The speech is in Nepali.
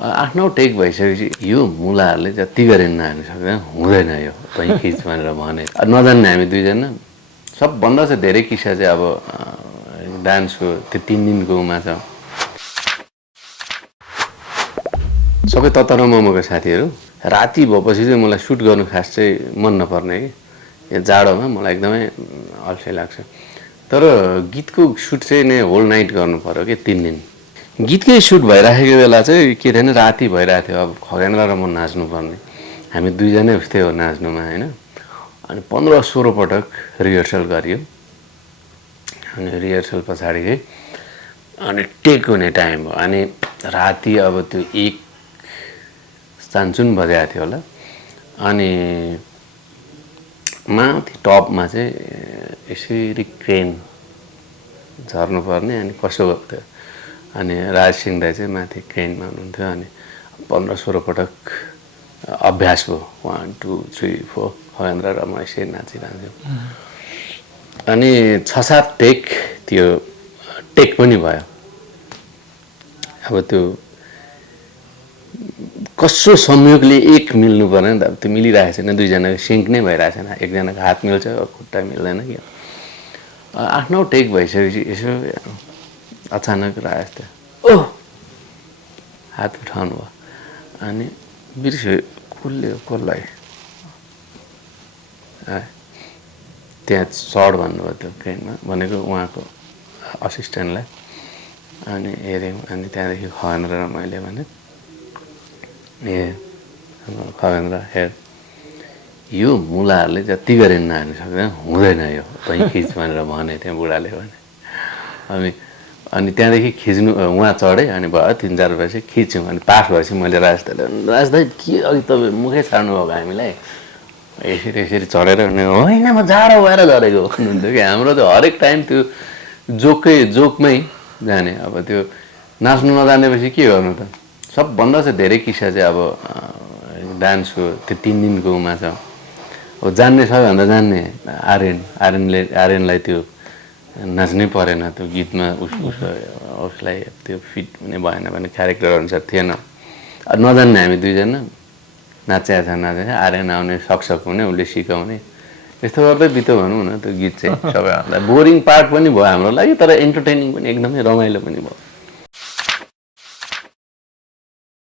8-9 टेक भइसकेपछि यो मुलाहरूले जति गरे पनि नहाल्नु सक्दैन, हुँदैन यो तै खिच भनेर भने। नजान्ने हामी दुईजना सबभन्दा चाहिँ धेरै किस्सा चाहिँ अब डान्सको त्यो 3 दिनको उमा छ। सबै ततर ममको साथीहरू राति भएपछि चाहिँ मलाई सुट गर्नु खास चाहिँ मन नपर्ने कि यो जाडोमा मलाई एकदमै अल्छी लाग्छ। तर गीतको सुट चाहिँ नै होल नाइट गर्नु पर्यो कि 3 दिन। गीतकै सुट भइराखेको बेला चाहिँ के थिएन, राति भइरहेको थियो। अब खगेन्द्र र म नाच्नुपर्ने, हामी दुईजनै उस्तै हो नाच्नुमा होइन। अनि 15-16 पटक रिहर्सल गरियो। अनि रिहर्सल पछाडि चाहिँ अनि टेक हुने टाइम भयो। अनि राति अब त्यो 1 चान्चुन बजाएको थियो होला। अनि माथि टपमा चाहिँ यसरी क्रेन झर्नुपर्ने। अनि कसो थियो, अनि राज सिंह दाई चाहिँ माथि क्रेनमा हुनुहुन्थ्यो। अनि 15-16 पटक अभ्यास भयो, 1 2 3 4 खगेन्द्र र म यसरी नाचिरहन्थ्यौँ। अनि 6-7 टेक त्यो टेक पनि भयो। अब त्यो कसो संयोगले एक मिल्नु पर्ने नि त, त्यो मिलिरहेको छैन, दुईजनाको सिङ्क नै भइरहेको छैन। एकजनाको हात मिल्छ, खुट्टा मिल्दैन कि। 8-9 टेक भइसकेपछि यसो अचानक राज त ओह हात उठाउनु भयो। अनि बिर्स्यो कसलाई त्यहाँ सर भन्नुभयो त्यो क्रेनमा, भनेको उहाँको असिस्टेन्टलाई। अनि हेऱ्यौँ। अनि त्यहाँदेखि खगेन्द्र र मैले भने ए खगेन्द्र हेर यो मुलाहरूले जति गरे पनि नहाल्नु सक्दैन, हुँदैन यो तै खिच भनेर भने त्यहाँ बुढाले भने। अनि त्यहाँदेखि खिच्नु उहाँ चढेँ। अनि भयो 3-4 बजे खिच्यौँ। अनि पास भएपछि मैले राज दाइ के अघि तपाईँ मुखै छाड्नु भएको हामीलाई यसरी चढेर भने होइन म जाडो भएर झरेको भन्नुहुन्थ्यो कि। हाम्रो त हरेक टाइम त्यो जोकमै जाने। अब त्यो नाच्नु नजानेपछि के गर्नु त। सबभन्दा चाहिँ धेरै किस्सा चाहिँ अब डान्सको त्यो 3 दिनको उमा छ। अब जान्ने सबैभन्दा जान्ने आर्यनलाई त्यो नाच्नै परेन त्यो गीतमा। उसलाई त्यो फिट हुने भएन भने क्यारेक्टर अनुसार थिएन। नजान्ने हामी दुईजना नाचेको छ आर्यन आउने सक्सक हुने, उसले सिकाउने, यस्तो गर्दै बित्यो भनौँ न त्यो गीत चाहिँ। सबैहरूलाई बोरिङ पार्ट पनि भयो हाम्रो लागि, तर एन्टरटेनिङ पनि एकदमै रमाइलो पनि भयो।